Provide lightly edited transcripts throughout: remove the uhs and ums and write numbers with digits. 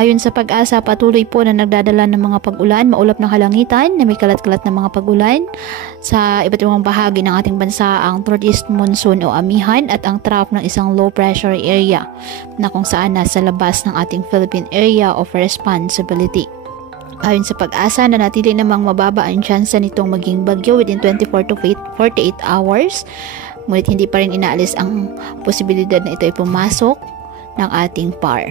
Ayon sa Pag-asa, patuloy po na nagdadala ng mga pag-ulan, maulap na kalangitan na may kalat-kalat na mga pag-ulan sa iba't ibang bahagi ng ating bansa, ang northeast monsoon o amihan at ang trough ng isang low pressure area na kung saan nasa labas ng ating Philippine Area of Responsibility. Ayon sa Pag-asa, nanatili namang mababa ang tsansa nitong maging bagyo within 24 to 48 hours. Ngunit hindi pa rin inaalis ang posibilidad na ito ay pumasok ng ating PAR.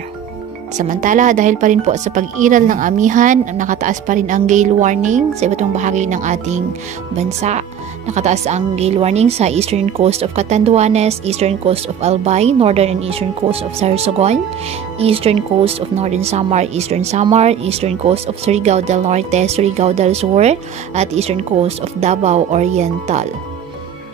Samantala, dahil pa rin po sa pag-iral ng amihan, nakataas pa rin ang gale warning sa iba't ibang bahagi ng ating bansa. Nakataas ang gale warning sa eastern coast of Catanduanes, eastern coast of Albay, northern and eastern coast of Sorsogon, eastern coast of Northern Samar, eastern coast of Surigao del Norte, Surigao del Sur, at eastern coast of Davao Oriental.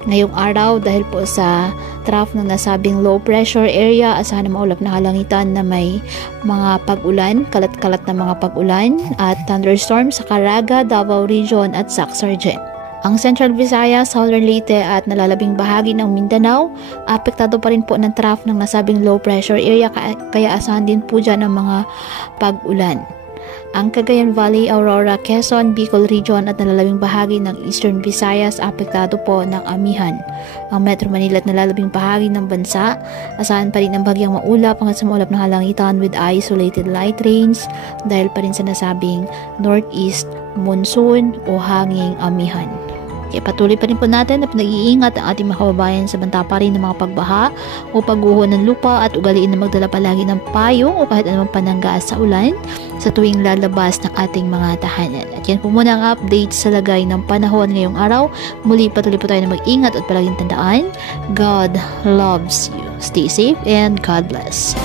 Ngayong araw, dahil po sa trough ng nasabing low pressure area, asahan na maulap na kalangitan na may mga pag-ulan, kalat-kalat na mga pag-ulan at thunderstorms sa Caraga, Davao Region at Sac-Sargent. Ang Central Visayas, Southern Leyte at nalalabing bahagi ng Mindanao, apektado pa rin po ng trough ng nasabing low pressure area, kaya asahan din po dyan ang mga pag-ulan. Ang Cagayan Valley, Aurora, Quezon, Bicol Region at nalalabing bahagi ng Eastern Visayas apektado po ng amihan. Ang Metro Manila at nalalabing bahagi ng bansa, asahan pa rin ang bagyang maulap hanggang sa maulap na kalangitan with isolated light rains dahil pa rin sa nasabing northeast monsoon o hanging amihan. Kaya patuloy pa rin po natin na pinag-iingat ang ating mga kababayan sa banta pa rin ng mga pagbaha o pagguho ng lupa at ugaliin na magdala palagi ng payong o kahit anumang panangga sa ulan sa tuwing lalabas ng ating mga tahanan. At yan po muna ang update sa lagay ng panahon ngayong araw. Muli patuloy po tayo na mag-ingat at palaging tandaan, God loves you. Stay safe and God bless.